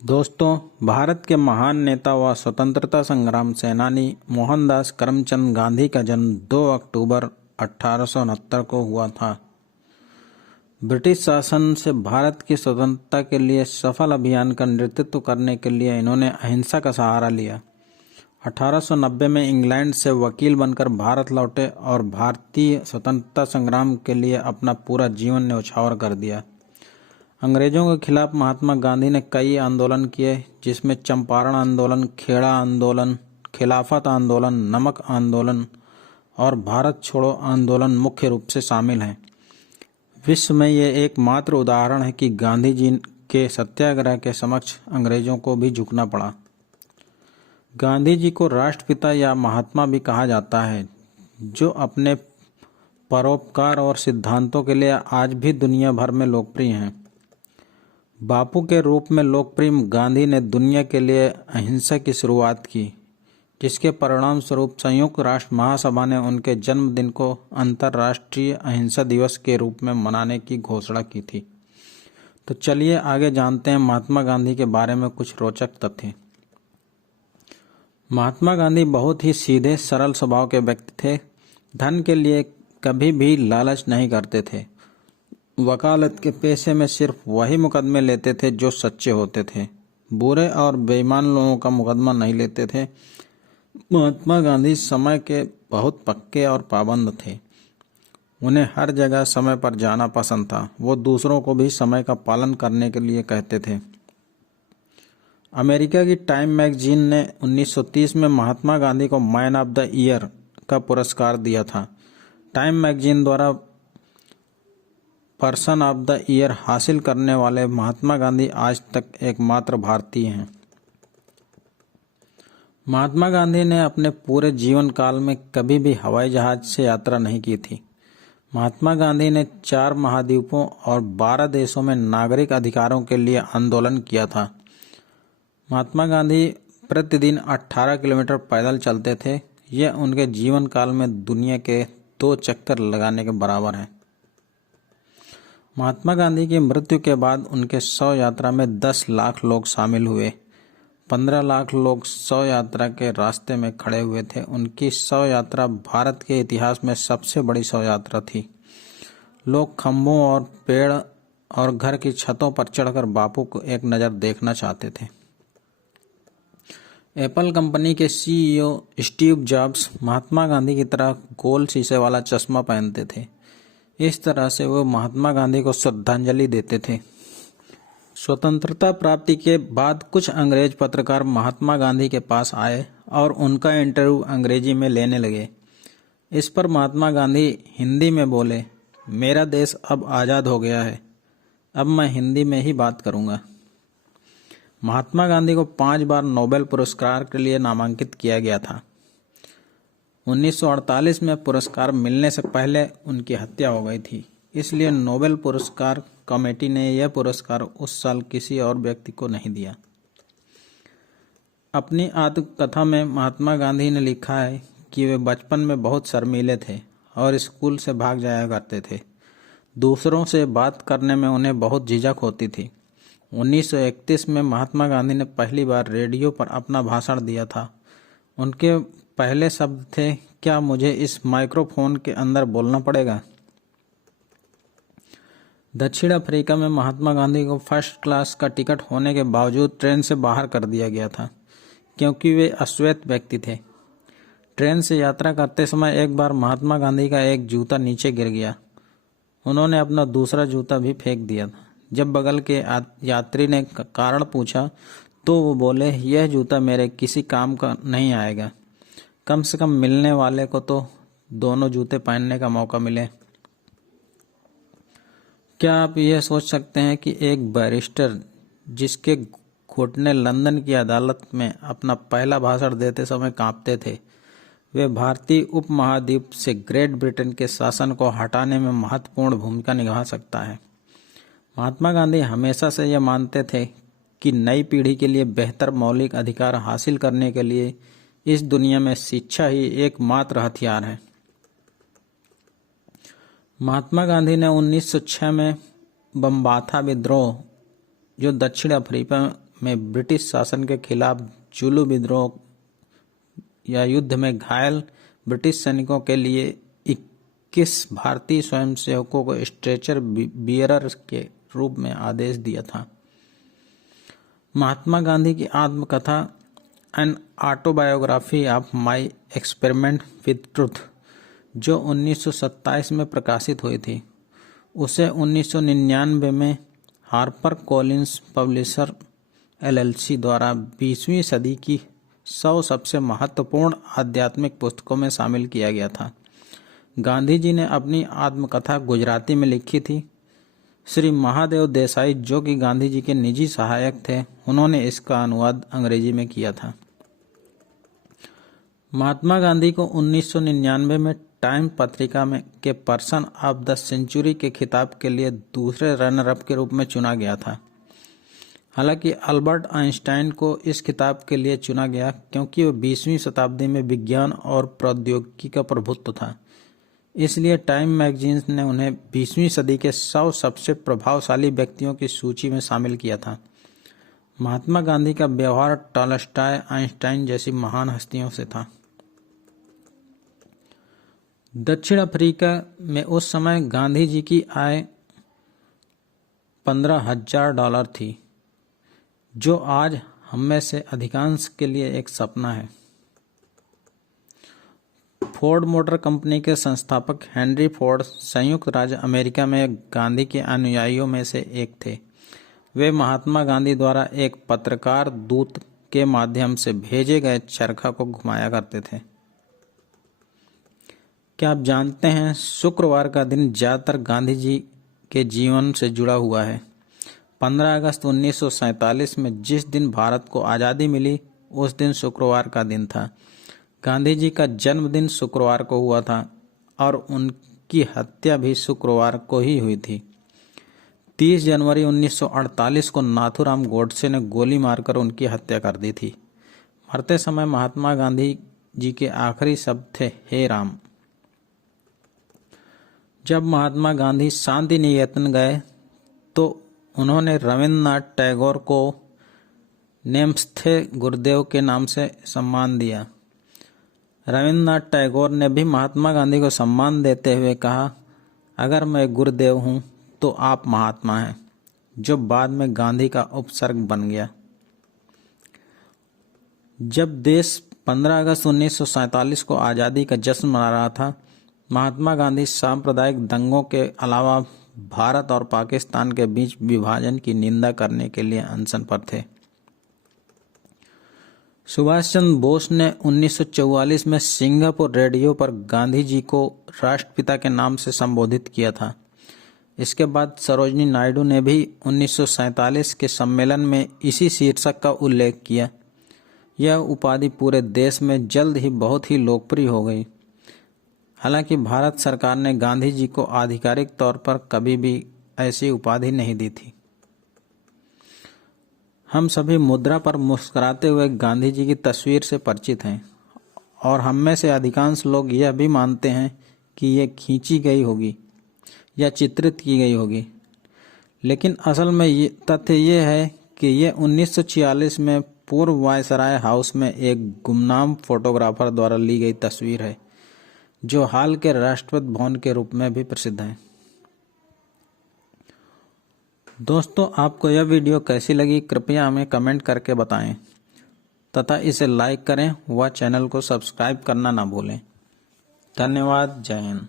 दोस्तों, भारत के महान नेता व स्वतंत्रता संग्राम सेनानी मोहनदास करमचंद गांधी का जन्म 2 अक्टूबर 1869 को हुआ था। ब्रिटिश शासन से भारत की स्वतंत्रता के लिए सफल अभियान का नेतृत्व करने के लिए इन्होंने अहिंसा का सहारा लिया। 1890 में इंग्लैंड से वकील बनकर भारत लौटे और भारतीय स्वतंत्रता संग्राम के लिए अपना पूरा जीवन न्यौछावर कर दिया। अंग्रेजों के खिलाफ महात्मा गांधी ने कई आंदोलन किए, जिसमें चंपारण आंदोलन, खेड़ा आंदोलन, खिलाफत आंदोलन, नमक आंदोलन और भारत छोड़ो आंदोलन मुख्य रूप से शामिल हैं। विश्व में ये एकमात्र उदाहरण है कि गांधी जी के सत्याग्रह के समक्ष अंग्रेजों को भी झुकना पड़ा। गांधी जी को राष्ट्रपिता या महात्मा भी कहा जाता है, जो अपने परोपकार और सिद्धांतों के लिए आज भी दुनिया भर में लोकप्रिय हैं। बापू के रूप में लोकप्रिय गांधी ने दुनिया के लिए अहिंसा की शुरुआत की, जिसके परिणाम स्वरूप संयुक्त राष्ट्र महासभा ने उनके जन्मदिन को अंतर्राष्ट्रीय अहिंसा दिवस के रूप में मनाने की घोषणा की थी। तो चलिए आगे जानते हैं महात्मा गांधी के बारे में कुछ रोचक तथ्य। महात्मा गांधी बहुत ही सीधे सरल स्वभाव के व्यक्ति थे। धन के लिए कभी भी लालच नहीं करते थे। वकालत के पेशे में सिर्फ वही मुकदमे लेते थे जो सच्चे होते थे। बुरे और बेईमान लोगों का मुकदमा नहीं लेते थे। महात्मा गांधी समय के बहुत पक्के और पाबंद थे। उन्हें हर जगह समय पर जाना पसंद था। वो दूसरों को भी समय का पालन करने के लिए कहते थे। अमेरिका की टाइम मैगजीन ने 1930 में महात्मा गांधी को मैन ऑफ द ईयर का पुरस्कार दिया था। टाइम मैगजीन द्वारा पर्सन ऑफ द ईयर हासिल करने वाले महात्मा गांधी आज तक एकमात्र भारतीय हैं। महात्मा गांधी ने अपने पूरे जीवन काल में कभी भी हवाई जहाज से यात्रा नहीं की थी। महात्मा गांधी ने 4 महाद्वीपों और 12 देशों में नागरिक अधिकारों के लिए आंदोलन किया था। महात्मा गांधी प्रतिदिन 18 किलोमीटर पैदल चलते थे। यह उनके जीवन काल में दुनिया के 2 चक्कर लगाने के बराबर है। महात्मा गांधी की मृत्यु के बाद उनके शव यात्रा में 10 लाख लोग शामिल हुए। 15 लाख लोग शव यात्रा के रास्ते में खड़े हुए थे। उनकी शव यात्रा भारत के इतिहास में सबसे बड़ी शव यात्रा थी। लोग खंभों और पेड़ और घर की छतों पर चढ़कर बापू को एक नज़र देखना चाहते थे। एप्पल कंपनी के CEO Steve jobs Mahatma Gandhi की तरह गोल शीशे वाला चश्मा पहनते थे। इस तरह से वो महात्मा गांधी को श्रद्धांजलि देते थे। स्वतंत्रता प्राप्ति के बाद कुछ अंग्रेज पत्रकार महात्मा गांधी के पास आए और उनका इंटरव्यू अंग्रेजी में लेने लगे। इस पर महात्मा गांधी हिंदी में बोले, मेरा देश अब आज़ाद हो गया है, अब मैं हिंदी में ही बात करूंगा। महात्मा गांधी को 5 बार नोबेल पुरस्कार के लिए नामांकित किया गया था। 1948 में पुरस्कार मिलने से पहले उनकी हत्या हो गई थी, इसलिए नोबेल पुरस्कार कमेटी ने यह पुरस्कार उस साल किसी और व्यक्ति को नहीं दिया। अपनी आत्मकथा में महात्मा गांधी ने लिखा है कि वे बचपन में बहुत शर्मीले थे और स्कूल से भाग जाया करते थे। दूसरों से बात करने में उन्हें बहुत झिझक होती थी। 1931 में महात्मा गांधी ने पहली बार रेडियो पर अपना भाषण दिया था। उनके पहले शब्द थे, क्या मुझे इस माइक्रोफोन के अंदर बोलना पड़ेगा? दक्षिण अफ्रीका में महात्मा गांधी को फर्स्ट क्लास का टिकट होने के बावजूद ट्रेन से बाहर कर दिया गया था, क्योंकि वे अश्वेत व्यक्ति थे। ट्रेन से यात्रा करते समय एक बार महात्मा गांधी का एक जूता नीचे गिर गया। उन्होंने अपना दूसरा जूता भी फेंक दिया था। जब बगल के यात्री ने कारण पूछा तो वो बोले, यह जूता मेरे किसी काम का नहीं आएगा। कम से कम मिलने वाले को तो दोनों जूते पहनने का मौका मिले। क्या आप यह सोच सकते हैं कि एक बैरिस्टर जिसके घुटने लंदन की अदालत में अपना पहला भाषण देते समय कांपते थे, वे भारतीय उपमहाद्वीप से ग्रेट ब्रिटेन के शासन को हटाने में महत्वपूर्ण भूमिका निभा सकता है? महात्मा गांधी हमेशा से यह मानते थे कि नई पीढ़ी के लिए बेहतर मौलिक अधिकार हासिल करने के लिए इस दुनिया में शिक्षा ही एकमात्र हथियार है। महात्मा गांधी ने 1906 में बम्बाथा विद्रोह, जो दक्षिण अफ्रीका में ब्रिटिश शासन के खिलाफ चुलू विद्रोह या युद्ध में घायल ब्रिटिश सैनिकों के लिए 21 भारतीय स्वयंसेवकों को स्ट्रेचर बियरर के रूप में आदेश दिया था। महात्मा गांधी की आत्मकथा an autobiography of my experiment with truth, जो 1927 में प्रकाशित हुई थी, उसे 1999 में हार्पर कॉलिंस पब्लिशर LLC द्वारा 20वीं सदी की 100 सबसे महत्वपूर्ण आध्यात्मिक पुस्तकों में शामिल किया गया था। गांधी जी ने अपनी आत्मकथा गुजराती में लिखी थी। श्री महादेव देसाई, जो कि गांधी जी के निजी सहायक थे, उन्होंने इसका अनुवाद अंग्रेजी में किया था। महात्मा गांधी को 1999 में टाइम पत्रिका में के पर्सन ऑफ द सेंचुरी के खिताब के लिए दूसरे रनर अप के रूप में चुना गया था। हालांकि अल्बर्ट आइंस्टाइन को इस खिताब के लिए चुना गया क्योंकि वह 20वीं शताब्दी में विज्ञान और प्रौद्योगिकी का प्रभुत्व था। इसलिए टाइम मैगजीन ने उन्हें 20वीं सदी के 100 सबसे प्रभावशाली व्यक्तियों की सूची में शामिल किया था। महात्मा गांधी का व्यवहार टॉलस्टॉय, आइंस्टाइन जैसी महान हस्तियों से था। दक्षिण अफ्रीका में उस समय गांधी जी की आय $15,000 थी, जो आज हम में से अधिकांश के लिए एक सपना है। फोर्ड मोटर कंपनी के संस्थापक हेनरी फोर्ड संयुक्त राज्य अमेरिका में गांधी के अनुयायियों में से एक थे। वे महात्मा गांधी द्वारा एक पत्रकार दूत के माध्यम से भेजे गए चरखा को घुमाया करते थे। क्या आप जानते हैं, शुक्रवार का दिन ज्यादातर गांधी जी के जीवन से जुड़ा हुआ है। 15 अगस्त 1947 में जिस दिन भारत को आज़ादी मिली, उस दिन शुक्रवार का दिन था। गांधी जी का जन्मदिन शुक्रवार को हुआ था और उनकी हत्या भी शुक्रवार को ही हुई थी। 30 जनवरी 1948 को नाथूराम गोडसे ने गोली मारकर उनकी हत्या कर दी थी। मरते समय महात्मा गांधी जी के आखिरी शब्द थे, हे राम। जब महात्मा गांधी शांति निकेतन गए तो उन्होंने रविन्द्रनाथ टैगोर को नेमस्थे गुरुदेव के नाम से सम्मान दिया। रविन्द्रनाथ टैगोर ने भी महात्मा गांधी को सम्मान देते हुए कहा, अगर मैं गुरुदेव हूँ तो आप महात्मा हैं, जो बाद में गांधी का उपसर्ग बन गया। जब देश 15 अगस्त 1947 को आज़ादी का जश्न मना रहा था, महात्मा गांधी सांप्रदायिक दंगों के अलावा भारत और पाकिस्तान के बीच विभाजन की निंदा करने के लिए अनशन पर थे। सुभाष चंद्र बोस ने 1944 में सिंगापुर रेडियो पर गांधी जी को राष्ट्रपिता के नाम से संबोधित किया था। इसके बाद सरोजिनी नायडू ने भी 1947 के सम्मेलन में इसी शीर्षक का उल्लेख किया। यह उपाधि पूरे देश में जल्द ही बहुत ही लोकप्रिय हो गई। हालांकि भारत सरकार ने गांधी जी को आधिकारिक तौर पर कभी भी ऐसी उपाधि नहीं दी थी। हम सभी मुद्रा पर मुस्कुराते हुए गांधी जी की तस्वीर से परिचित हैं और हम में से अधिकांश लोग यह भी मानते हैं कि यह खींची गई होगी या चित्रित की गई होगी। लेकिन असल में तथ्य ये है कि यह 1946 में पूर्व वायसराय हाउस में एक गुमनाम फोटोग्राफर द्वारा ली गई तस्वीर है, जो हाल के राष्ट्रपति भवन के रूप में भी प्रसिद्ध है। दोस्तों, आपको यह वीडियो कैसी लगी कृपया हमें कमेंट करके बताएं तथा इसे लाइक करें व चैनल को सब्सक्राइब करना ना भूलें। धन्यवाद। जय हिंद।